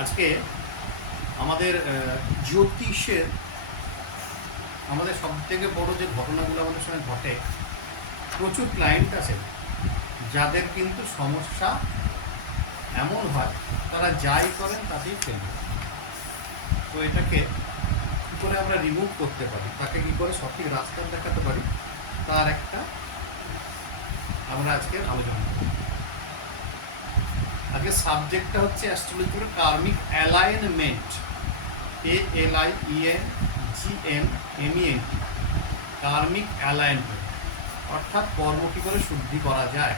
আজকে আমাদের জ্যোতিষের আমাদের সবথেকে বড় যে ঘটনাগুলো আমাদের সঙ্গে ঘটে, প্রচুর ক্লায়েন্ট আছে যাদের কিন্তু সমস্যা এমন হয় তারা যাই করেন তাতেই ফেলবে। তো এটাকে কী করে আমরা রিমুভ করতে পারি, তাকে কী করে সঠিক রাস্তা দেখাতে পারি, তার একটা আমরা আজকে আলোচনা করব। আজকে সাবজেক্টটা হচ্ছে অ্যাস্ট্রোলজির কার্মিক অ্যালাইনমেন্ট, ALIENGMENT, কার্মিক অ্যালাইনমেন্ট, অর্থাৎ কর্ম কী করে শুদ্ধি করা যায়।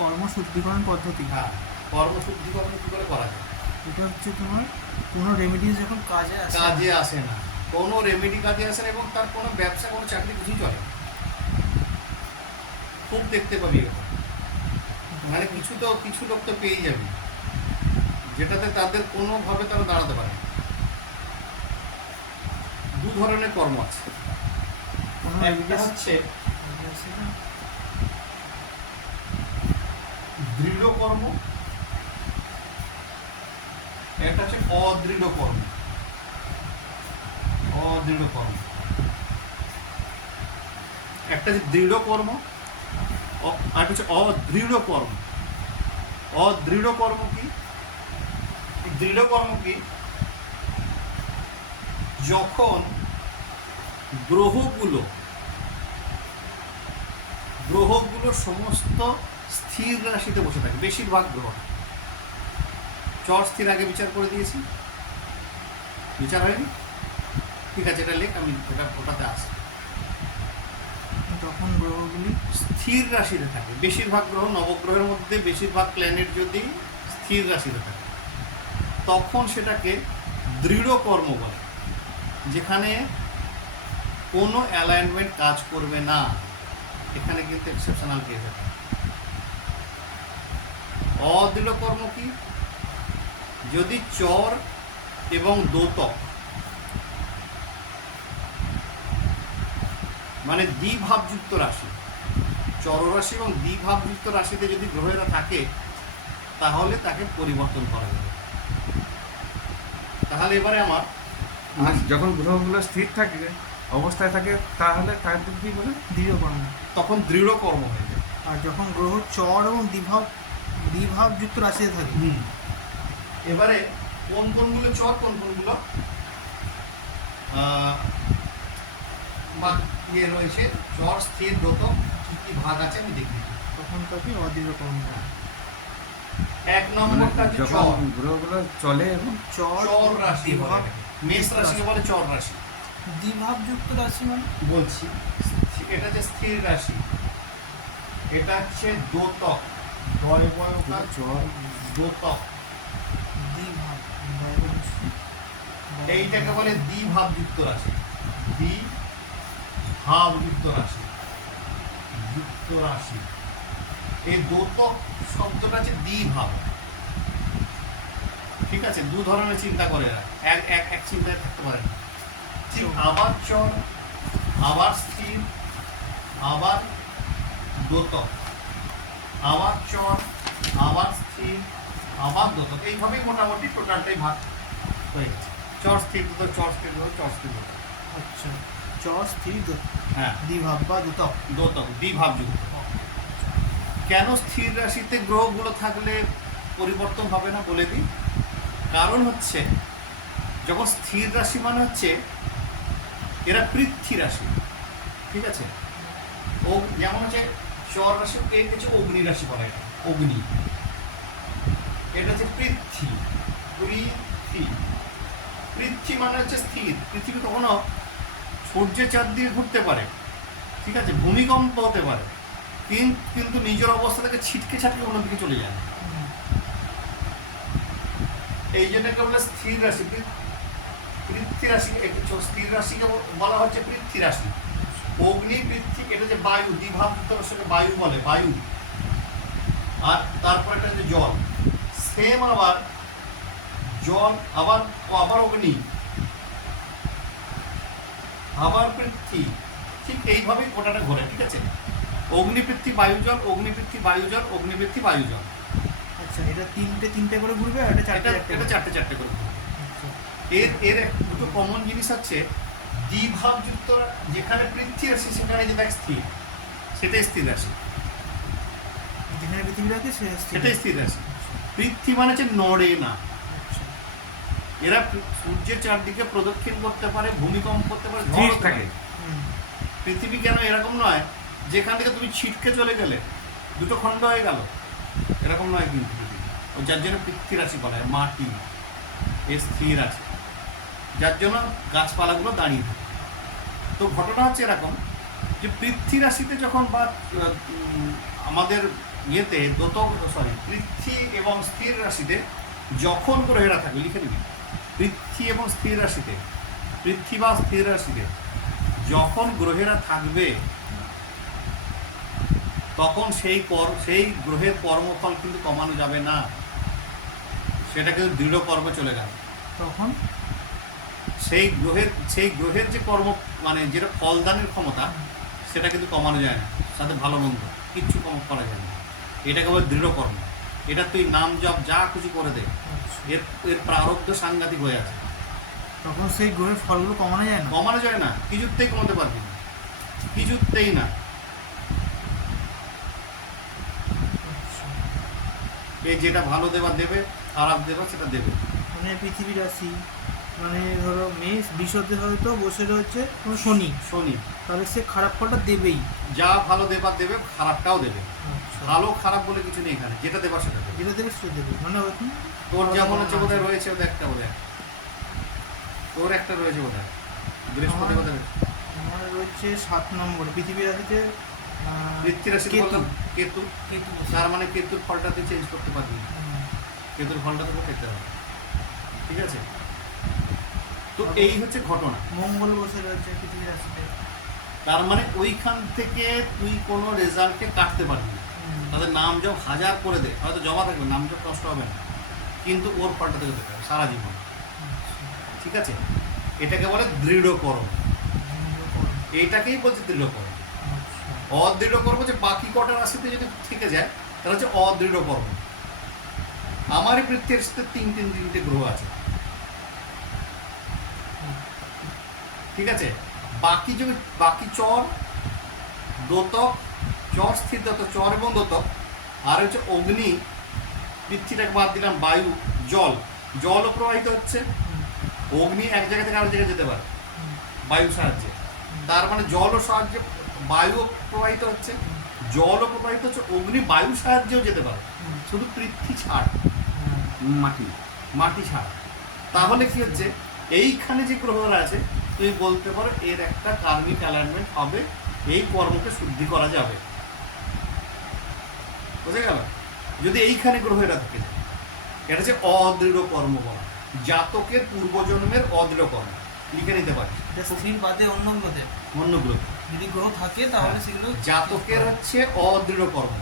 কর্মশুদ্ধিকরণ পদ্ধতি। হ্যাঁ, কর্ম শুদ্ধিকরণ কী করে করা যায়। এটা হচ্ছে তোমার কোনো রেমেডিস যখন কাজে আসে না, কোনো রেমেডি কাজে আসে না, এবং তার কোনো ব্যবসা কোনো চাকরি কিছুই চলে না। খুব দেখতে পাবি এরকম, মানে কিছু লোক তো পেয়েই যাবি যেটাতে তাদের কোনোভাবে তারা দাঁড়াতে পারে না। দু ধরনের কর্ম আছে, একটা হচ্ছে দৃঢ় কর্ম, একটা হচ্ছে অদৃঢ় কর্ম। অদৃঢ় কর্ম একটা হচ্ছে দৃঢ় কর্ম, আর হচ্ছে অদৃঢ় কর্ম। অদৃঢ় কর্ম কি? দৃঢ় কর্ম কি? যখন গ্রহগুলো সমস্ত স্থির রাশিতে বসে থাকে, বেশিরভাগ গ্রহ। চর স্থির আগে বিচার করে দিয়েছি, বিচার হয়নি? ঠিক আছে, এটা লেখ, আমি ওটাতে আসি। যখন গ্রহগুলি স্থির রাশিতে থাকে, বেশিরভাগ গ্রহ, নবগ্রহের মধ্যে বেশিরভাগ প্ল্যানেট যদি স্থির রাশিতে থাকে, তখন সেটাকে দৃঢ় কর্ম বলে, যেখানে কোনো অ্যালাইনমেন্ট কাজ করবে না। এখানে কিন্তু এক্সেপশনাল কেস আছে। অদৃঢ় কর্ম কি? যদি চর এবং দোতক, মানে দ্বিভাবযুক্ত রাশি, চররাশি এবং দ্বিভাবযুক্ত রাশিতে যদি গ্রহেরা থাকে, তাহলে তাকে পরিবর্তন করা যাবে। তাহলে এবারে আমার যখন গ্রহগুলো স্থির থাকে অবস্থায় থাকে, তাহলে তাদের কি বলে? দৃঢ় কর্ম। তখন দৃঢ় কর্ম হয়ে যায়। আর যখন গ্রহ চর এবং দ্বিভাবযুক্ত রাশিতে থাকে, এবারে কোনগুলো চর, কোনগুলো বা ইয়ে রয়েছে, চর স্থির দোতক কি ভাগ আছে আমি দেখি। তখন তাকে অদৃঢ় কর্ম। এক নম্বরটা হচ্ছে যখন চর। গ্রহগুলো চলে এবং চর রাশি বলে, মেষ রাশিকে বলে চর রাশি। দ্বিভাবযুক্ত রাশি মানে বলছি, এটা হচ্ছে স্থির রাশি, এটা হচ্ছে দোতক, চর দোতক, দ্বিভাব, এইটাকে বলে দ্বিভাবযুক্ত রাশি। দ্বিভাবযুক্ত রাশি, যুক্ত রাশি। এই দোতক শব্দটা হচ্ছে দ্বিভাব। ঠিক আছে, দু ধরনের চিন্তা করে এরা, এক চিন্তায় থাকতে পারে না। ঠিক আবার চর, আবার স্থির, আবার দোতক, আবার চর, আবার স্থির, আবার দোতক, এইভাবেই মোটামুটি টোটালটাই ভাগ হয়ে গেছে। চর স্থির দোতক, চর স্থির দোতক, চর স্থির দোতক। আচ্ছা, চর স্থির হ্যাঁ, দ্বিভাব বা দোতক। দোতক দ্বিভাবযুক্ত। কেন স্থির রাশিতে গ্রহগুলো থাকলে পরিবর্তন হবে না বলে দিই। কারণ হচ্ছে, যখন স্থির রাশি মানে হচ্ছে এরা পৃথ্বী রাশি। ঠিক আছে, ও যেমন হচ্ছে চর রাশি, এই হচ্ছে অগ্নি রাশি বলা, এটা অগ্নি। এটা হচ্ছে পৃথ্বী, পৃথ্বী মানে হচ্ছে স্থির। পৃথিবী কখনো সূর্যের চারদিকে ঘুরতে পারে, ঠিক আছে, ভূমিকম্প হতে পারে, কিন্তু নিজের অবস্থা থেকে ছিটকে ছাটকে অন্যদিকে চলে যায় না। এই জন্য এটা বলে স্থির রাশি। পৃথ্বী রাশি, স্থির রাশিকে বলা হচ্ছে পৃথ্বী রাশি। অগ্নি, পৃথ্বী, এটা যে বায়ু, দ্বিভাবযুক্ত রাশিকে বায়ু বলে, বায়ু। আর তারপর এটা হচ্ছে জল। সেম আবার জল, আবার অগ্নি, আবার পৃথ্বী, ঠিক এইভাবেই গোটাটা ঘোরে। ঠিক আছে, অগ্নিবৃত্তি বায়ুজল, অগ্নিবৃত্তি বায়ুজল, অগ্নিবৃত্তি বায়ুজল। আচ্ছা, এটা তিনটে করে ঘুরবে আর এটা এটা চারটে এটা চারটে চারটে করে ঘুরবে। আচ্ছা, এর দুটো কমন জিনিস হচ্ছে দ্বিভাবযুক্ত, যেখানে পৃথ্বী রাশি সেখানে যেটা স্থির, সেটাই স্থির রাশি, যেখানে পৃথিবী আছে সেটাই স্থির রাশি। পৃথ্বী মানে হচ্ছে নড়ে না। আচ্ছা, এরা সূর্যের চারদিকে প্রদক্ষিণ করতে পারে, ভূমিকম্প করতে পারে, ঝড় স্থির হতে থাকে। পারে। হুম, পৃথিবী কেন এরকম নয় যেখান থেকে তুমি ছিটকে চলে গেলে দুটো খণ্ড হয়ে গেল, এরকম নয় কিন্তু পৃথিবী। ও যার জন্য পৃথ্বী রাশি বলা হয়, মাটি এ স্থির আছে, যার জন্য গাছপালাগুলো দাঁড়িয়ে থাকে। তো ঘটনা হচ্ছে এরকম যে পৃথ্বী রাশিতে যখন বা আমাদের ইয়েতে পৃথ্বী এবং স্থির রাশিতে যখন গ্রহেরা থাকবে, লিখে নিবি, পৃথ্বী এবং স্থির রাশিতে, পৃথ্বী বা স্থির রাশিতে যখন গ্রহেরা থাকবে তখন সেই গ্রহের কর্মফল কিন্তু কমানো যাবে না, সেটা কিন্তু দৃঢ় কর্মে চলে গেল। তখন সেই গ্রহের যে কর্ম, মানে যেটা ফলদানের ক্ষমতা, সেটা কিন্তু কমানো যায় না, সাথে ভালো মন্দ কিচ্ছু কম করা যায় না। এটাকে বলে দৃঢ় কর্ম। এটা তুই নাম জপ যা খুশি করে দে, আচ্ছা, এর প্রারব্ধ সাংঘাতিক হয়ে আছে, তখন সেই গ্রহের ফলগুলো কমানো যায় না। কমানো যায় না, কিছুতেই কমাতে পারবি না, কিছুতেই না। আচ্ছা, এই যেটা ভালো দেবার দেবে, খারাপ দেবার সেটা দেবে। মানে পৃথিবী রাশি, মানে ধরো মেষ, বৃষতে হয়তো বসে রয়েছে কোনো শনি, শনি তাহলে সে খারাপ ফলটা দেবেই। যা ভালো দেবার দেবে, খারাপটাও দেবে। আচ্ছা, ভালো খারাপ বলে কিছু নেই এখানে, যেটা দেবার সেটা দেবে। যেটা দেবে সেটা দেবে, মানে ওরকম তোর যেমন হচ্ছে বোধহয় রয়েছে ওদের একটা, বোধহয় তোর একটা রয়েছে বোধহয় বৃহস্পতি, বোধহয় আমার রয়েছে 7 নম্বরে পৃথিবী রাশিতে পৃথ্বী রাশি কেতু। বললাম, কেতু। কেতু। তার মানে কেতুর ফলটা তুই চেঞ্জ করতে পারবি না, হুম, কেতুর ফলটা তোকে পেতে হবে, ঠিক আছে? তো এই হচ্ছে ঘটনা। মঙ্গল বসে রয়েছে পৃথিবী রাশিতে। তার মানে ওইখান থেকে তুই কোনো রেজাল্টকে কাটতে পারবি না। হুম, তাদের নাম জব হাজার করে দে, হয়তো জমা থাকবে, নাম জব কষ্ট হবে না, কিন্তু ওর ফলটা থেকে পেতে হবে সারা জীবন, ঠিক আছে? এটাকে বলে দৃঢ় কর্ম, এইটাকেই বলছে দৃঢ় কর্ম। আচ্ছা, অদৃঢ় কর্ম যে বাকি কটা রাশিতে যদি থেকে যায় তাহলে হচ্ছে অদৃঢ় কর্ম। আমারই পৃথিবীর সাথে তিনটে গ্রহ আছে, ঠিক আছে? বাকি চর, দোতক, চর স্থির দোতক, চর এবং দোতক, আর হচ্ছে অগ্নি, পৃথিবীটাকে বাদ দিলাম, বায়ু, জলও প্রবাহিত হচ্ছে। অগ্নি এক জায়গা থেকে আরেক জায়গায় যেতে পারে হুম, বায়ুর সাহায্যে, তার মানে জলও সাহায্যে, বায়ুও প্রবাহিত হচ্ছে, জলও প্রবাহিত হচ্ছে, অগ্নি বায়ুর সাহায্যেও যেতে পারে, হুম, শুধু পৃথ্বী ছাড়, হুম, মাটি ছাড়। তাহলে কি হচ্ছে, এইখানে যে গ্রহরা আছে তুমি বলতে পারো এর একটা কার্মিক অ্যালাইনমেন্ট হবে, এই কর্মকে শুদ্ধি করা যাবে, বুঝে গেল? যদি এইখানে গ্রহেরা থাকে, এটা হচ্ছে অদৃঢ় কর্ম বলা, জাতকের পূর্বজন্মের অদৃঢ় কর্ম, লিখে নিতে পারি। এটা স্থির বাদে অন্য গ্রহে অন্য গ্রহ যদি গ্রহ থাকে তাহলে সেগুলো জাতকের হচ্ছে অদৃঢ় কর্ম,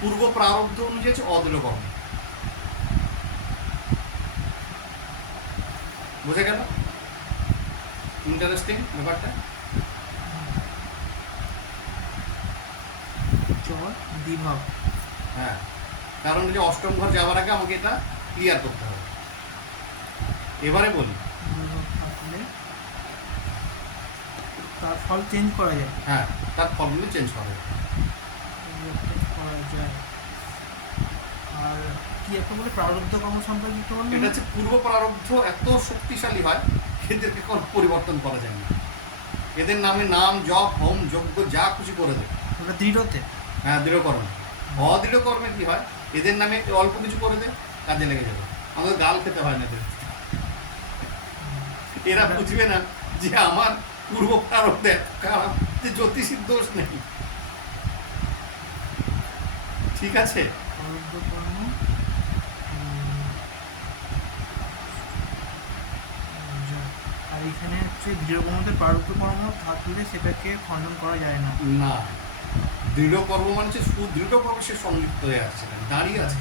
পূর্ব প্রারব্ধ অনুযায়ী হচ্ছে অদৃঢ় কর্ম, বুঝে গেল? ইন্টারেস্টিং ব্যাপারটা। চর দ্বিভাব। হ্যাঁ, কারণ যে অষ্টম ঘর যাওয়ার আগে আমাকে এটা ক্লিয়ার করতে হবে। এবারে বলি, দ্বিভাব থাকলে তার ফল চেঞ্জ করা যায়। হ্যাঁ, তার ফলগুলো চেঞ্জ করা যায়। পরিবর্তন করা যায়। আর কি একটা বলে প্রারব্ধ কর্ম সম্পর্কিত বললে? এটা হচ্ছে পূর্ব প্রারব্ধ এত শক্তিশালী হয়, এদেরকে কোনো পরিবর্তন করা যায় না। এদের নামে নাম জপ হোম যজ্ঞ যা খুশি করে দেয়। ওটা দৃঢ়তে। হ্যাঁ, দৃঢ় কর্ম। অদৃঢ় কর্মে কি হয়, এদের নামে অল্প কিছু করে দেয়, কাজে লেগে যাবে। আমাদের গাল খেতে হয় না এদের। এরা বুঝবে না যে আমার পূর্ব প্রারব্ধে খারাপ, যে জ্যোতিষীর দোষ নেই, ঠিক আছে? প্রারব্ধ কর্ম আর এখানে হচ্ছে দৃঢ় কর্মতে প্রারব্ধ কর্ম থাকলে সেটাকে খণ্ডন করা যায় না। না, দৃঢ় কর্ম মানে হচ্ছে সুদৃঢ় কর্ম, সে সংযুক্ত হয়ে আছে, সেখানে দাঁড়িয়ে আছে।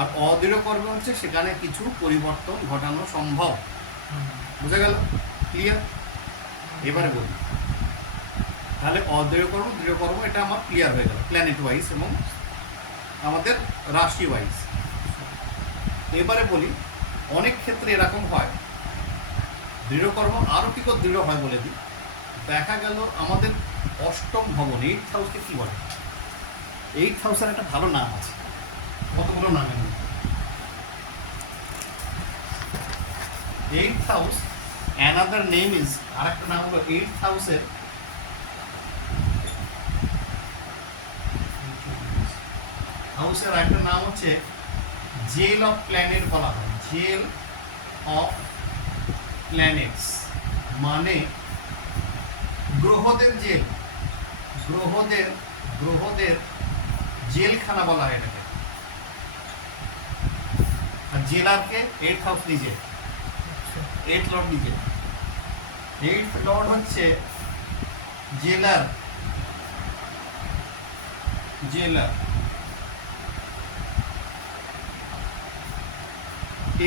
আর অদৃঢ় কর্ম হচ্ছে সেখানে কিছু পরিবর্তন ঘটানো সম্ভব, হুম, বুঝা গেল? ক্লিয়ার? এবারে বলি, তাহলে অদৃঢ়কর্ম দৃঢ়কর্ম এটা আমার ক্লিয়ার হয়ে গেল প্ল্যানেট ওয়াইজ এবং আমাদের রাশি ওয়াইজ। এবারে বলি অনেক ক্ষেত্রে এরকম হয়, দৃঢ়কর্ম আরও কী করে দৃঢ় হয় বলে দিই। দেখা গেল আমাদের অষ্টম ভবন 8th হাউসকে কী বলে? 8th হাউসের একটা ভালো নাম আছে, কতগুলো নামের মধ্যে 8th house another name is, আর একটা নাম হলো 8th হাউসের একটা নাম হচ্ছে জেল অফ প্ল্যানেট বলা হয়। জেল অফ প্ল্যানেটস মানে গ্রহদের জেল, গ্রহদের জেলখানা বলা হয় এটাকে। আর জেলারকে 8th হাউস নিজে, 8th লর্ড নিজে। 8th লর্ড হচ্ছে জেলার,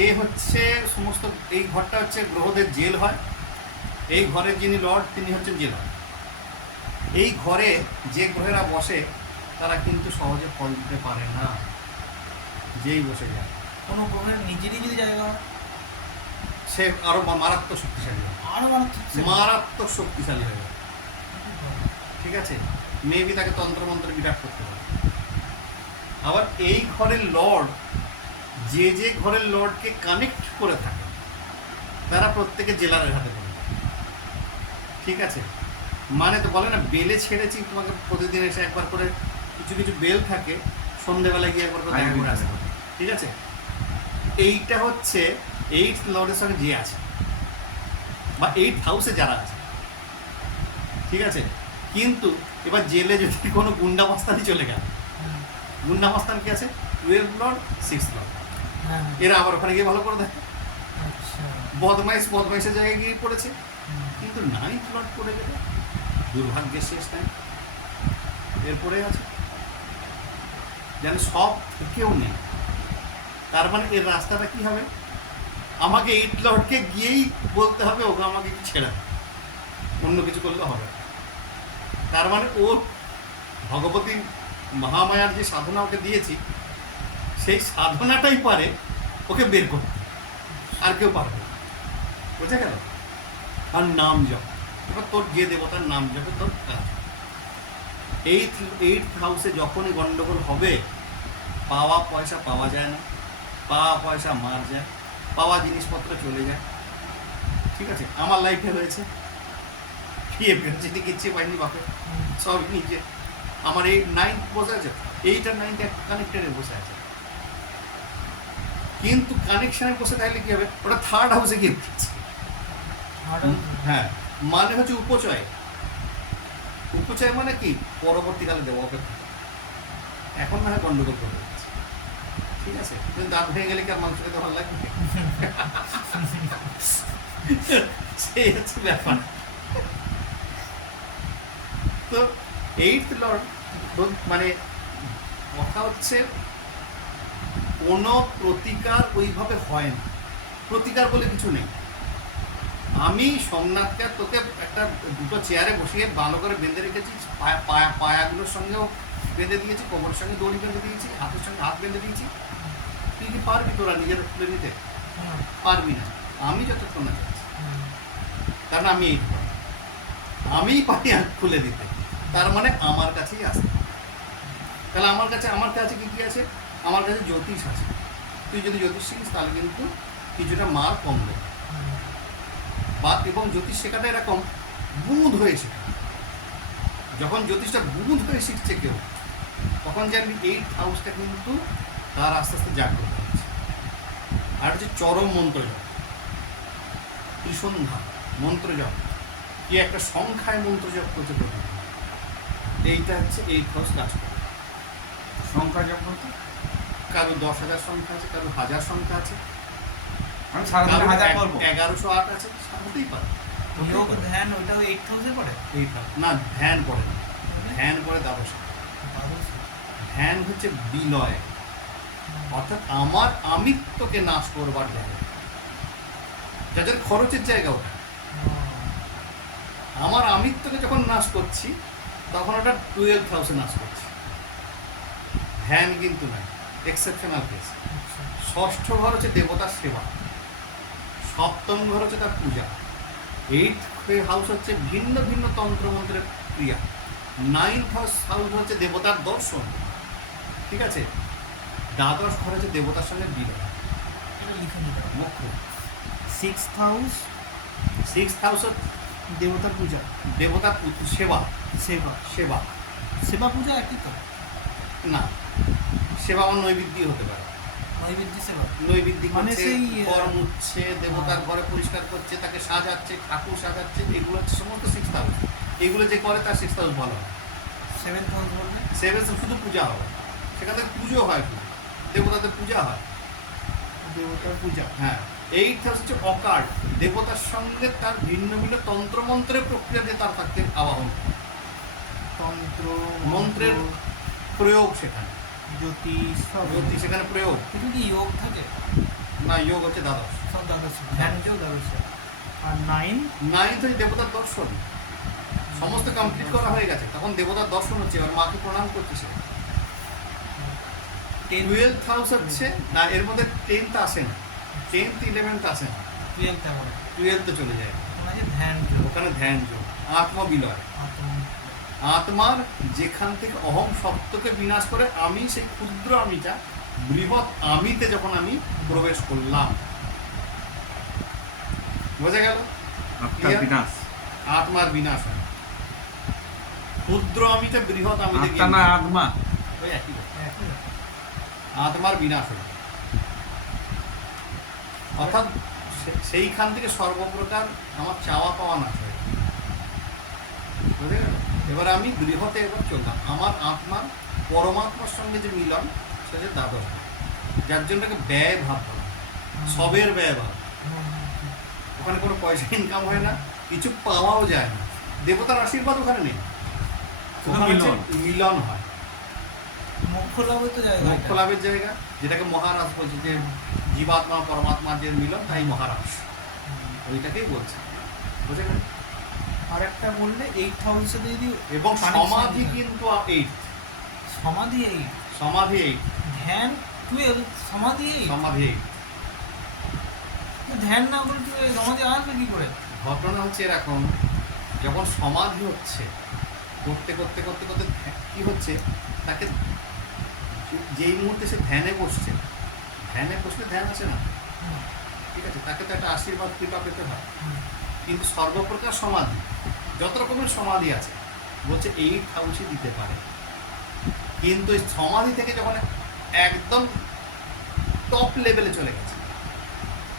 এ হচ্ছে সমস্ত, এই ঘরটা হচ্ছে গ্রহদের জেল হয়। এই ঘরের যিনি লর্ড তিনি হচ্ছেন জেলার। এই ঘরে যে গ্রহেরা বসে তারা কিন্তু সহজে ফল দিতে পারে না, যেই বসে যায়। কোনো গ্রহের নিজেরই যদি জায়গা হয়, সে আরো মারাত্মক শক্তিশালী হয়, আরো মারাত্মক শক্তিশালী হয়ে যায়। ঠিক আছে, মেবি তাকে তন্ত্রমন্ত্র বিরাট করতে পারে। আবার এই ঘরের লর্ড, যে ঘরের লর্ডকে কানেক্ট করে থাকে তারা প্রত্যেকে জেলারের হাতে পড়ে। ঠিক আছে, মানে তো বলে না বেলে ছেড়েছি তোমাকে প্রতিদিন এসে একবার করে, কিছু কিছু বেল থাকে সন্ধ্যেবেলায় গিয়ে একবার করে দেখা করে আসতে হবে। ঠিক আছে, এইটা হচ্ছে 8th লর্ডের সঙ্গে যে আছে বা 8th হাউসে যারা আছে। ঠিক আছে, কিন্তু এবার জেলে যদি কোনো গুন্ডা মাস্তানি চলে গেল, গুন্ডা মাস্তান কি আছে 12th লর্ড 6th লর্ড, এরা আবার ওখানে গিয়ে ভালো করে দেখে। বদমাইশের জায়গায় গিয়ে পড়েছে, কিন্তু 9th লর্ড পড়ে গেলে দুর্ভাগ্যের শেষ নাই, এরপরে আছে যেন সব থেকেও নেই। তার মানে এর রাস্তাটা কি হবে? আমাকে 8th লর্ডকে গিয়েই বলতে হবে ওকে আমাকে কি ছেড়ে, অন্য কিছু করলে হবে। তার মানে ও ভগবতী মহামায়ার যে সাধনা ওকে দিয়েছি, সেই সাধনাটাই পারে ওকে বের করতে, আর কেউ পারবে না। বোঝা গেল? আর নাম জপ, এবার তোর যে দেবতার নাম জপে তোর কাজ। 8th হাউসে যখনই গন্ডগোল হবে, পাওয়া পয়সা পাওয়া যায় না, পাওয়া পয়সা মার যায়, পাওয়া জিনিসপত্র চলে যায়। ঠিক আছে, আমার লাইফে হয়েছে, যদি কিচ্ছু পাইনি বাপে, সবই নিজে। আমার এই 9th বসে আছে, 8 আর 9 একটা কানেক্টেডে বসে আছে, কিন্তু কানেকশনে বসে থাকলে কি হবে? ওটা 3rd হাউসে গিয়ে উঠছে। হ্যাঁ, মানে হচ্ছে উপচয়। উপচয় মানে কি? পরবর্তীকালে দেবো অপেক্ষা, এখন না হয় গন্ডগোল করে দিচ্ছে। ঠিক আছে, কিন্তু দাঁত ভেঙে গেলে কি আর মাংস খেতে ভালো লাগবে? সেই হচ্ছে ব্যাপার। তো 8th লর্ড মানে কথা হচ্ছে কোনো প্রতিকার ওইভাবে হয় না, প্রতিকার বলে কিছু নেই। আমি সোমনাথকে তোকে একটা দুটো চেয়ারে বসিয়ে ভালো করে বেঁধে রেখেছি, পায়াগুলোর সঙ্গেও বেঁধে দিয়েছি, কোমরের সঙ্গে দড়ি বেঁধে দিয়েছি, হাতের সঙ্গে হাত বেঁধে দিয়েছি। তুই কি পারবি তোরা নিজের খুলে নিতে? পারবি না, আমি যতক্ষণ না চাচ্ছি। কারণ আমি আমিই পারি খুলে দিতে, তার মানে আমার কাছেই আসে। তাহলে আমার কাছে কি আছে? আমার কাছে জ্যোতিষ আছে। তুই যদি জ্যোতিষ শিখিস তাহলে কিন্তু কিছুটা মার কম দেবে। বা এবং জ্যোতিষ শেখাটা এরকম বুঁদ হয়ে শেখা। যখন জ্যোতিষটা বুঁদ হয়ে শিখছে কেউ, তখন জানবি 8th হাউসটা কিন্তু তার আস্তে আস্তে জাগ্রত হচ্ছে। আর হচ্ছে চরম মন্ত্র জপ, ত্রিসন্ধ্যা মন্ত্র জপ, কি একটা সংখ্যায় মন্ত্র জপ করতে পারবে, এইটা হচ্ছে 8th হাউস কাজ করে। সংখ্যা জপ বলতে কারো 10,000 সংখ্যা আছে, কারো 1000 সংখ্যা আছে, আমি সারাদিন হাজার করবো। 1108 আছে, হতেই পারে। যোগ ধ্যান ওইটাও 8th হাউসে পড়ে? না, ধ্যান পড়ে না, ধ্যান পড়ে দ্বাদশে। ধ্যান হচ্ছে বিলয়, অর্থাৎ আমার আমিত্বকে নাশ করবার জায়গা, যাদের খরচের জায়গা ওটা। আমার আমিত্বকে যখন নাশ করছি তখন ওটা 12,000 নাশ করছি। ধ্যান কিন্তু নয়, এক্সেপশনাল কেস। আচ্ছা। ষষ্ঠ ঘর হচ্ছে দেবতার সেবা, সপ্তম ঘর হচ্ছে তার পূজা, এইট হাউস হচ্ছে ভিন্ন ভিন্ন তন্ত্রমন্ত্রের ক্রিয়া, নাইন্থ হাউস হচ্ছে দেবতার দর্শন, ঠিক আছে। দ্বাদশ ঘর হচ্ছে দেবতার সঙ্গে বিলয়, এটা লিখে নিতে হবে। মুখ্য। 6th হাউস সিক্সথ হাউস হচ্ছে দেবতার পূজা, দেবতার সেবা, সেবা। সেবা সেবা পূজা একই তো, না, সেবা আমার নৈবেদ্য হতে পারে। নৈবেদ্য সেবা। নৈবেদ্য মানে করছে, সেই, ঘর মুছছে, দেবতার ঘরে পরিষ্কার করছে, তাকে সাজাচ্ছে, ঠাকুর সাজাচ্ছে, এগুলো হচ্ছে সমস্ত সিক্সথ হাউস। এগুলো যে করে তার সিক্সথ হাউস ভালো হয়। 7th হাউস বললে সেভেন শুধু পূজা হবে, সেখান থেকে পুজো হয়, শুধু দেবতাদের পূজা হয়। দেবতার পূজা। হ্যাঁ, এইট হাউস হচ্ছে অকার্ড, দেবতার সঙ্গে তার ভিন্ন ভিন্ন তন্ত্রমন্ত্রের প্রক্রিয়া দিয়ে তার থাকতে আবাহন, তন্ত্র মন্ত্রের প্রয়োগ সেখানে, জ্যোতিষ সব। জ্যোতি সেখানে প্রয়োগ। কিন্তু কি যোগ থাকে? না, যোগ হচ্ছে দ্বাদশ। সব দ্বাদশ, ধ্যানটাও দ্বাদশ। আর 9 নাইন্থ হচ্ছে দেবতার দর্শন, সমস্ত কমপ্লিট করা হয়ে গেছে, তখন দেবতার দর্শন হচ্ছে, এবার মাকে প্রণাম করছে সে। 12th হাউস হচ্ছে না, এর মধ্যে 10th আসে না, 10th 11th আসে না, 12th বলে 12th চলে যায়, ওখানে ধ্যান যোগ, ওখানে ধ্যান যোগ, আত্মবিলয়। আত্ম। আত্মার যেখান থেকে অহং সত্যকে বিনাশ করে আমি, সেই ক্ষুদ্র আমিটা বৃহৎ আমিতে যখন আমি প্রবেশ করলাম, বোঝা গেল? আত্মার Clear? বিনাশ। আত্মার বিনাশ হয়, ক্ষুদ্র আমিটা বৃহৎ আমিতে আত্মা না আত্মা। ওই একই কথা। একই ব্যাপার। আত্মার বিনাশ হল, অর্থাৎ সেইখান থেকে সর্বপ্রকার আমার চাওয়া পাওয়া নাশ হয়, বুঝে গেল? এবার আমি বৃহতে এবার চললাম, আমার আত্মার পরমাত্মার সঙ্গে যে মিলন সেটা দ্বাদশ, যার জন্য এটাকে ব্যয় ভাব বলা হয়, সবের ব্যয় ভাব। ওখানে কোনো পয়সা ইনকাম হয় না, কিছু পাওয়াও যায় না, দেবতার আশীর্বাদ ওখানে নেই, শুধু ওখানে হচ্ছে মিলন। মিলন হয়, মোক্ষ লাভে তো জায়গা মোক্ষ এটা। লাভের জায়গা, যেটাকে মহারাজ বলছে, যে জীবাত্মা পরমাত্মার যে মিলন, তাই মহারাজ, ওইটাকেই বলছে, বুঝে গেল? আর একটা বললে 8th হাউসে যদি এবং connection সমাধি থাকে। কিন্তু এইট, সমাধি 8, সমাধি এইট, ধ্যান 12, সমাধি 8। সমাধি এইট। ধ্যান না করে তুই সমাধি আসবে কি করে? ঘটনা হচ্ছে এরকম, যখন সমাধি হচ্ছে, করতে করতে করতে করতে কি হচ্ছে, তাকে যেই মুহূর্তে সে ধ্যানে বসছে, ধ্যানে বসলে ধ্যান আছে না, হুম, ঠিক আছে, তাকে তো একটা আশীর্বাদ কৃপা পেতে হয়। হুম। কিন্তু সর্বপ্রকার সমাধি, যত রকমের সমাধি আছে, বলছে এইট হাউসই দিতে পারে। কিন্তু এই সমাধি থেকে যখন একদম টপ লেভেলে চলে গেছে,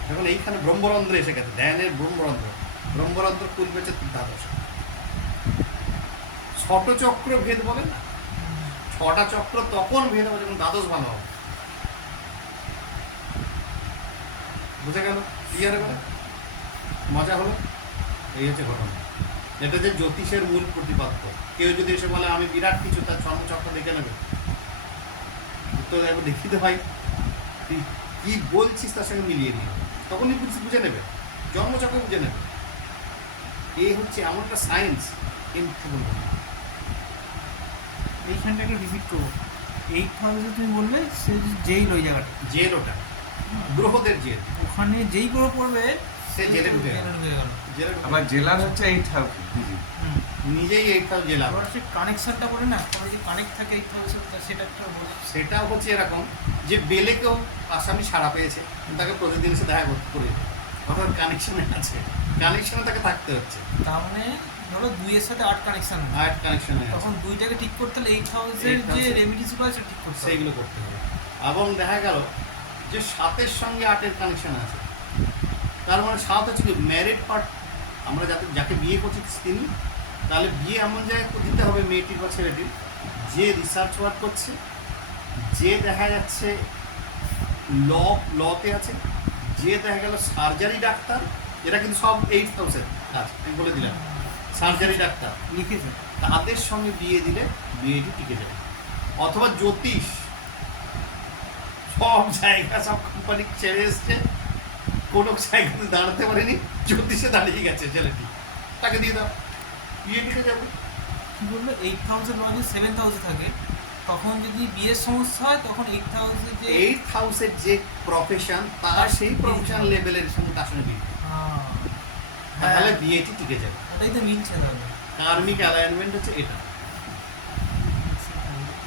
যখন এইখানে ব্রহ্মরন্ধ্রে এসে গেছে, ধ্যানের ব্রহ্মরন্ধ্র, ব্রহ্মরন্ধ্র খুলবে হচ্ছে দ্বাদশ। ষট চক্র ভেদ বলে না, ছটা চক্র তখন ভেদ হবে যখন দ্বাদশ ভালো হবে, বুঝে গেল? ক্লিয়ার এবারে? মজা হলো? এই হচ্ছে ঘটনা। এটা যে জ্যোতিষের মূল প্রতিপাদ্য। কেউ যদি এসে বলে আমি বিরাট কিছু, তার জন্মচক্র দেখে নেবে, তো একবার দেখিতে হয় তুই কি বলছিস তার সঙ্গে মিলিয়ে নিয়ে, তখনই বুঝে নেবে, জন্মচক্র বুঝে নেবে। এই হচ্ছে এমন একটা সায়েন্স, কিন্তু বলবো না। এইখানটাকে রিপিট করবো। 8th হাউসে তুমি বললে সে জেল ওই জায়গাটা, জেল ওটা, গ্রহদের জেল, ওখানে যেই গ্রহ পড়বে সে জেলে ঢুকে গেল। জেলে ঢুকে গেল। জেলে ঢুকে আবার গেল। জেলার হচ্ছে 8 হাউস। হুম। নিজেই এইটাও জেলা। আবার সে কানেকশনটা করে না, তবে যে কানেক্ট থাকে 8th হাউসে, সেটা একটা বলো। সেটাও হচ্ছে এরকম যে বেলে কেউ আসামি ছাড়া পেয়েছে, তাকে প্রতিদিন সে দেখা করতে করে, অর্থাৎ কানেকশনে আছে, কানেকশনে তাকে থাকতে হচ্ছে, তার মানে ধরো 2 এর সাথে 8 কানেকশন, আর কানেকশনে আছে, তখন 2টাকে ঠিক করতে হলে 8th হাউসের 8th যে house-এর রেমিডিসগুলো আছে ঠিক করতে হবে। সেইগুলো করতে হবে। এবং দেখা গেল যে 7-এর সঙ্গে 8-এর কানেকশন আছে, তার মানে 7 হচ্ছে কি ম্যারিড পার্ট, আমরা যাকে বিয়ে করছি তিনি, তাহলে বিয়ে এমন জায়গায় দিতে হবে মেয়েটির বা ছেলেটির, যে রিসার্চ ওয়ার্ক করছে, যে দেখা যাচ্ছে লতে আছে, যে দেখা গেল সার্জারি ডাক্তার, এরা কিন্তু সব 8th হাউসের কাজ, আমি বলে দিলাম, সার্জারি ডাক্তার, লিখেছে। তাদের সঙ্গে বিয়ে দিলে বিয়েটি টিকে যাবে। অথবা জ্যোতিষ, সব জায়গা সব কোম্পানি ছেড়ে এসছে, কোনো জায়গাতে দাঁড়াতে পারেনি, জ্যোতিষে দাঁড়িয়ে গেছে ছেলেটি, তাকে দিয়ে দাও, বিয়ে টিকে যাবে। কি বললো 8,000 বা যদি 7,000 থাকে, তখন যদি বিয়ের সমস্যা হয় তখন 8,000 যে 8 হাউসের যে প্রফেশন তার সেই প্রফেশন লেভেলের সঙ্গে তার সঙ্গে মিলবে, তাহলে বিয়েটি টিকে যাবে। ওটাই তো মিলছে তাহলে। কার্মিক অ্যালাইনমেন্ট হচ্ছে এটা।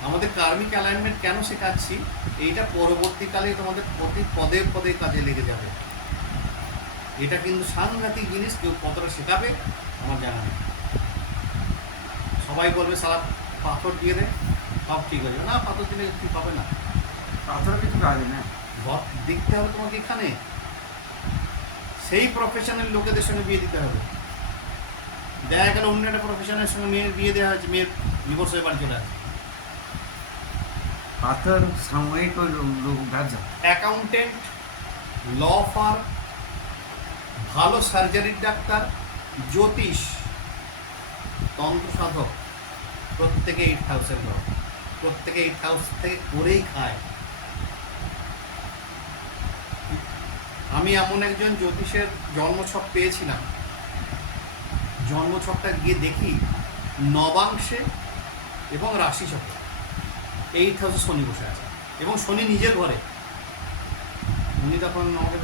আমাদের কার্মিক অ্যালাইনমেন্ট কেন শেখাচ্ছি, এইটা পরবর্তীকালে তোমাদের প্রতি পদে পদে কাজে লেগে যাবে। এটা কিন্তু সাংঘাতিক জিনিস, কেউ কতটা শেখাবে আমার জানা নেই। সবাই বলবে সালা পাথর দিয়ে দে সব ঠিক হয়ে যাবে, না পাথর দিলে ঠিক হবে না। পাথর কিছু কাজ না, ঘর দেখতে হবে তোমাকে এখানে, সেই প্রফেশনাল লোকেদের সঙ্গে বিয়ে দিতে হবে। দেখা গেল অন্য একটা প্রফেশনের সঙ্গে মেয়ের বিয়ে দেওয়া হয়েছে, মেয়ের ডিভোর্স হয়ে বাড়ি চলে আসে। পাথর সাময়িক ওই লোক ব্যবসা। অ্যাকাউন্টেন্ট, ল ফার্ম, ভালো সার্জারির ডাক্তার, জ্যোতিষ, তন্ত্র সাধক, প্রত্যেকে 8 হাউসের লোক, প্রত্যেকে 8 হাউস থেকে করেই খায়। আমি এমন একজন জ্যোতিষের জন্মছক পেয়েছিলাম, জন্মছকটা গিয়ে দেখি নবাংশে এবং রাশি ছকে 8 হাউসে শনি বসে আছে, এবং শনি নিজের ঘরে। উনি তখন আমাকে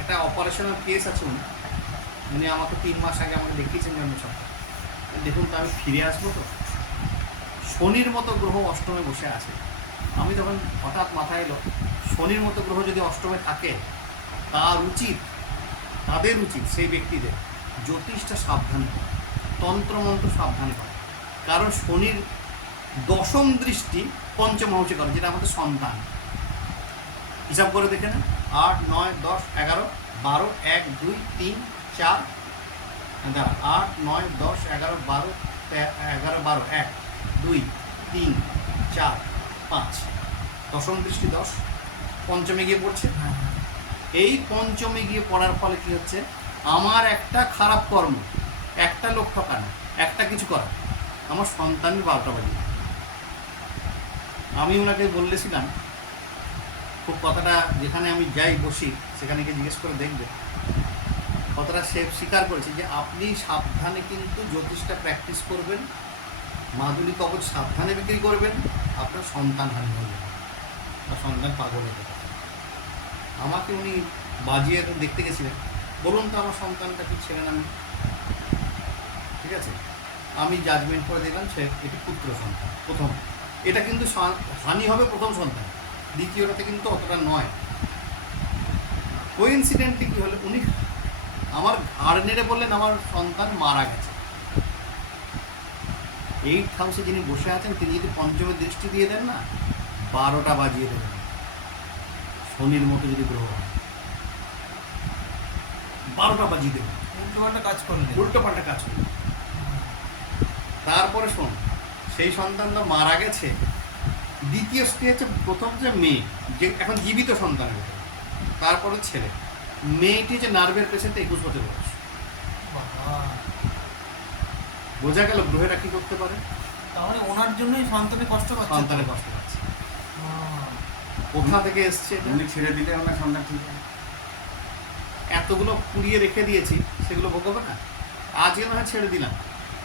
একটা অপারেশনাল কেস আছে, উনি আমাকে 3 মাস আগে আমাকে দেখিয়েছেন জন্মছকটা। দেখুন তো আমি ফিরে আসবো তো, শনির মতো গ্রহ অষ্টমে বসে আছে। আমি তখন হঠাৎ মাথায় এলো, শনির মতো গ্রহ যদি অষ্টমে থাকে, তাদের উচিত সেই ব্যক্তিদের জ্যোতিষটা সাবধান করা, তন্ত্রমন্ত্র সাবধান করা। কারণ শনির দশম দৃষ্টি পঞ্চম হাউসে করে, যেটা আমাদের সন্তান। হিসাব করে দেখে না, 8, 9, 10, 11, 12, 1, 2, 3, 4, 8, 9, 10, 11, 12, 1, 2, 3, 4, 5, দশম দৃষ্টি 10, পঞ্চমে গিয়ে পড়ছে। এই পঞ্চমে গিয়ে পড়ার ফলে কি হচ্ছে, আমার একটা খারাপ কর্ম, একটা লোক ঠকানো, একটা কিছু করা, আমার সন্তানের 12টা বাজিয়ে। আমি ওনাকে বলেছিলাম, খুব কথাটা যেখানে আমি যাই বসি সেখানে গিয়ে জিজ্ঞেস করে দেখবে, কথাটা সে স্বীকার করেছে যে আপনি সাবধানে কিন্তু জ্যোতিষটা প্র্যাকটিস করবেন, মাধুরী কবচ সাবধানে বিক্রি করবেন, আপনার সন্তান হানি হয়ে যাবে বা সন্তান পাগল হতে পারে। আমাকে উনি বাজিয়ে দেখতে গেছিলেন, বলুন তো আমার সন্তানটা কি ছেলে না মেয়ে? ঠিক আছে, আমি জাজমেন্ট করে দিলাম সে এটি পুত্র সন্তান প্রথম। এটা কিন্তু হানি হবে প্রথম সন্তান, দ্বিতীয়টাতে কিন্তু অতটা নয়। কোইন্সিডেন্টলি কী হলো, উনি আমার ঘাড় নেড়ে বললেন আমার সন্তান মারা গেছে। 8 হাউসে যিনি বসে আছেন তিনি যদি পঞ্চমের দৃষ্টি দিয়ে দেন না, 12টা বাজিয়ে দেবেন। শনির মতো যদি গ্রহ হয় 12টা বাজিয়ে দেবেন, উল্টোপাল্টা কাজ করলে। উল্টোপাল্টা কাজ করবে। তারপরে শোন, সেই সন্তানটা মারা গেছে, দ্বিতীয় স্টেজ হচ্ছে প্রথম যে মেয়ে, যে এখন জীবিত সন্তানের উপরে, তারপরে ছেলে। মেয়েটি হচ্ছে নার্ভের পেশেন্ট, 21 বছর বয়স। বোঝা গেল গ্রহেরা কি করতে পারে। তাহলে ওনার জন্যই সন্তানের কষ্ট পাচ্ছে। সন্তানের কষ্ট পাচ্ছে, কোথা থেকে এসছে এটা? উনি ছেড়ে দিলে আমার সন্তান ঠিক হবে। এতগুলো পুড়িয়ে রেখে দিয়েছি, সেগুলো ভোগবে না। আজকে না হয় ছেড়ে দিলাম,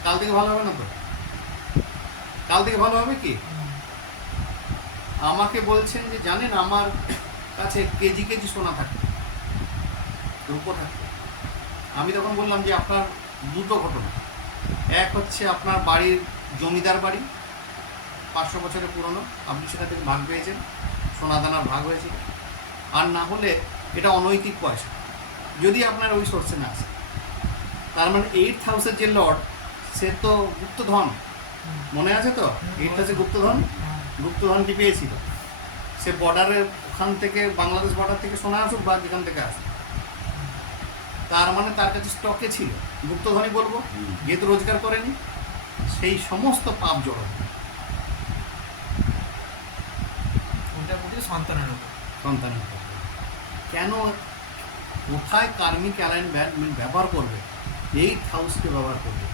কাল থেকে ভালো হবে না তো? কাল থেকে ভালো হবে কি? আমাকে বলছেন যে জানেন আমার কাছে কেজি কেজি সোনা থাকবে, রূপো থাকবে। আমি তখন বললাম যে আপনার দুটো ঘটনা, এক হচ্ছে আপনার বাড়ির জমিদার বাড়ি 500 বছরের পুরনো, আপনি সেটা থেকে ভাগ পেয়েছেন, সোনাদানার ভাগ হয়েছিল, আর না হলে এটা অনৈতিক পয়সা যদি আপনার ওই সোর্সে না আসে। তার মানে 8 হাউসের যে লর্ড সে তো গুপ্তধন, মনে আছে তো? 8 হাউসে গুপ্তধনটি পেয়েছিল। সে বর্ডারের ওখান থেকে, বাংলাদেশ বর্ডার থেকে সোনা আসুক বা যেখান থেকে আসুক, তার মানে তার কাছে স্টকে ছিল, গুপ্তধনই বলবো, যেহেতু রোজগার করেনি, সেই সমস্ত পাপ জড়ো সন্তানের উপর। কেন, কোথায় কার্মিক অ্যালাইনমেন্ট ব্যবহার করবে? 8 হাউসকে ব্যবহার করবে।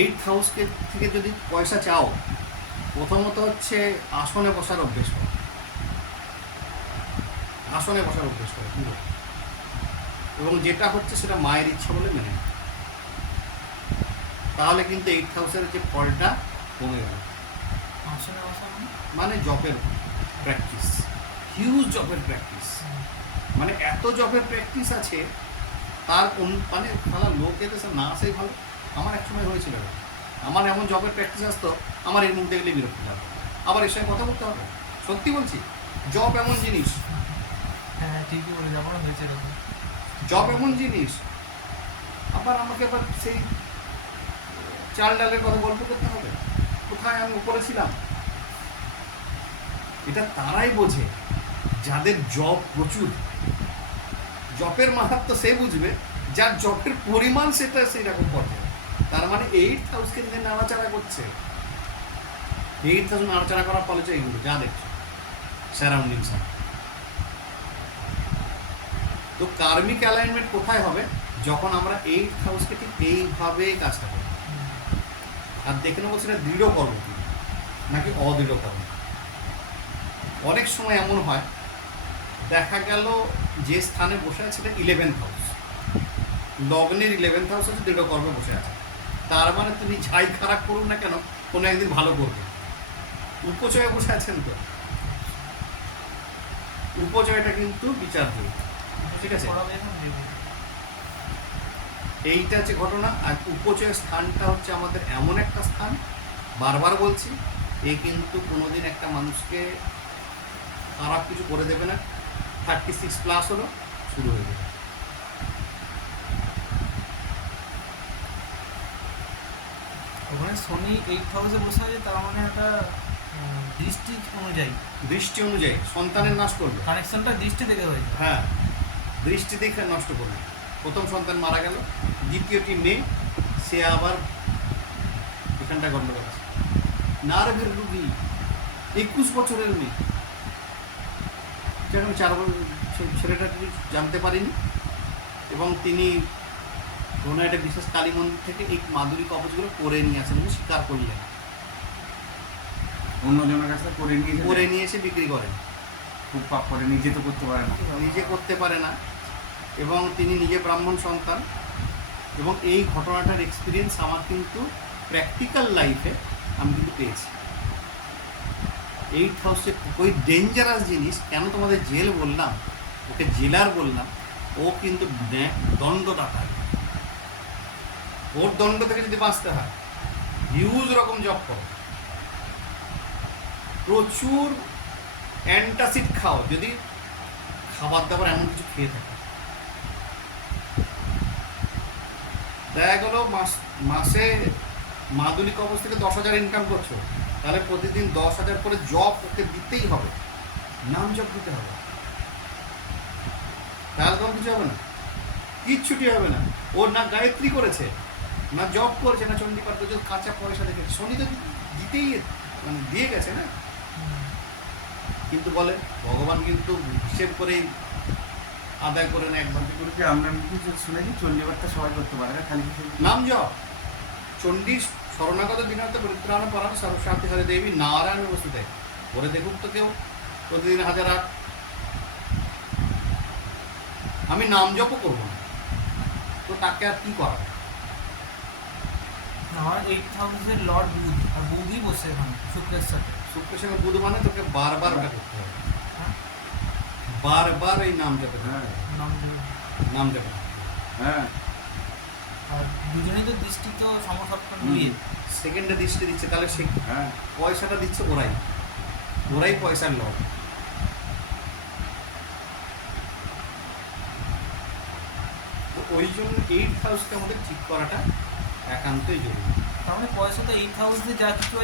8 হাউসকে থেকে যদি পয়সা চাও, প্রথমত হচ্ছে আসনে বসার অভ্যেস করো, আসনে বসার অভ্যেস করো পুরো, এবং যেটা হচ্ছে সেটা মায়ের ইচ্ছা বলে মেনে নাও। তাহলে কিন্তু 8th হাউসের যে ফলটা কমে গেল। আসলে মানে জবের প্র্যাকটিস, হিউজ জবের প্র্যাকটিস, মানে এত জবের প্র্যাকটিস আছে তার মানে তারা লোক এতে না আসেই ভালো। আমার এক সময় হয়েছিল, আমার এমন জবের প্র্যাকটিস আসতো, আমার এর মুখ দেখলে বিরক্ত লাগতো, আবার এর সঙ্গে কথা বলতে হবে। সত্যি বলছি, জব এমন জিনিস, হ্যাঁ ঠিকই বলে যাবো না হয়েছে এরকম। জব এমন জিনিস, আবার আমাকে আবার সেই চাল ডালের কথা গল্প করতে হবে, কোথায় আমি উপরে ছিলাম। এটা তারাই বোঝে যাদের জব প্রচুর। জবের মাহাত্ম সে বুঝবে যার জবের পরিমাণ সেটা সেই রকম পর্যায়ে। তার মানে 8th হাউসকে নিয়ে নাড়াচাড়া করছে। 8th হাউস নাড়াচাড়া করার ফলে হচ্ছে এইগুলো যা দেখছো সারাউন্ডিংস। তো কার্মিক অ্যালাইনমেন্ট কোথায় হবে? যখন আমরা 8th হাউসকে ঠিক এইভাবে কাজটা করি। আর দেখে নেবো সেটা দৃঢ় কর্ম কি নাকি অদৃঢ় কর্ম। অনেক সময় এমন হয়, দেখা গেল যে স্থানে বসে আছে সেটা 11th হাউস, লগ্নের 11th হাউস হচ্ছে দৃঢ় কর্মে বসে আছে। তার মানে তুমি যাই খারাপ করুন না কেন, কোনো একদিন ভালো করবে। উপচয়ে বসে আছেন তো, উপচয়টা কিন্তু বিচার্য, ঠিক আছে? পড়াবে এখন দেখবো। এইটা হচ্ছে ঘটনা। আর উপচয় স্থানটা হচ্ছে আমাদের এমন একটা স্থান, বারবার বলছি, এ কিন্তু কোনোদিন একটা মানুষকে খারাপ কিছু করে দেবে না। 36+ হলো, শুরু হয়ে যাবে। ওখানে শনি 8th হাউসে বসে আছে, তার মানে একটা দৃষ্টি অনুযায়ী, দৃষ্টি অনুযায়ী সন্তানের নাশ করবে। কানেকশনটা দৃষ্টি থেকে হয়েছে। হ্যাঁ, দৃষ্টি দেখে নষ্ট করবে। প্রথম সন্তান মারা গেল, দ্বিতীয়টি মেয়ে, সে আবার এখানটা গন্ডগোল আছে। নার্ভের রুগী, 21 বছরের মেয়ে, যেরকম 4 বছর ছেলেটা জানতে পারিনি, এবং তিনি কোনো একটা বিশেষ কালী মন্দির থেকে এই মাদুরি কবচগুলো করে নিয়ে আসেন এবং স্বীকার করলেন, অন্যজনের কাছে করে নিয়ে এসে বিক্রি করেন। খুব পাপ করে, নিজে তো করতে পারে না। নিজে করতে পারে না, এবং তিনি নিজে ব্রাহ্মণ সন্তান। এবং এই ঘটনাটার এক্সপিরিয়েন্স আমার কিন্তু প্র্যাকটিক্যাল লাইফে আমি কিন্তু পেয়েছি। 8th হাউসে ওই ডেঞ্জারাস জিনিস। কেন তোমাদের জেল বললাম, ওকে জেলার বললাম, ও কিন্তু দণ্ডদাতা। ওর দণ্ড থেকে যদি বাঁচতে হয়, হিউজ রকম জব করো, প্রচুর অ্যান্টাসিড খাও, যদি খাবার দাবার এমন কিছু খেয়ে থাকে। দেখা গেল মাসে মাদুলি কবচ থেকে 10,000 ইনকাম করছো, তাহলে প্রতিদিন 10,000 করে জব ওকে দিতেই হবে, নাম জব দিতে হবে। তাহলে তোমার কিছু হবে না, কিচ্ছুটি হবে না। ও না গায়ত্রী করেছে, না জব করেছে, না চণ্ডীপাঠ করেছে, কাঁচা পয়সা দেখেছে। শনি তো দিতেই মানে দিয়ে গেছে না, কিন্তু বলে ভগবান কিন্তু হিসেব করেই আদায় করে না একবার। গুরুকে আমরা কিছু শুনেছি, চণ্ডীপাঠটা সবাই করতে পারে না, খালি নাম জপ। চণ্ডী শরণাগত দিনার্থ পরিত্রাণ পরাণ সর্বশান্তি হরে দেবী নারায়ণ উপস্থিত করে দেখুক তো কেউ প্রতিদিন 1008। আমি নাম জপও করবো না, তো তাকে আর কি করা? আমার 8th হাউসের লর্ড বুধ, আর বুধই বসে এখানে শুক্রের সাথে। শুক্রের সঙ্গে বুধ মানে তোকে বারবার ওটা করতে হবে, হ্যাঁ বারবার এই নাম জপে, হ্যাঁ নাম দেবে। নাম জপে। হ্যাঁ। আর দুজনেই তো দৃষ্টি তো সমসপ্তম মিলিয়ে। সেকেন্ডে দৃষ্টি দিচ্ছে, তাহলে সে হ্যাঁ পয়সাটা দিচ্ছে ওরাই পয়সার লোক। তো ওই জন্য 8th হাউসকে আমাদের ঠিক করাটা একান্তই জরুরি। তার মানে পয়সা তো 8th হাউসে যা কিছু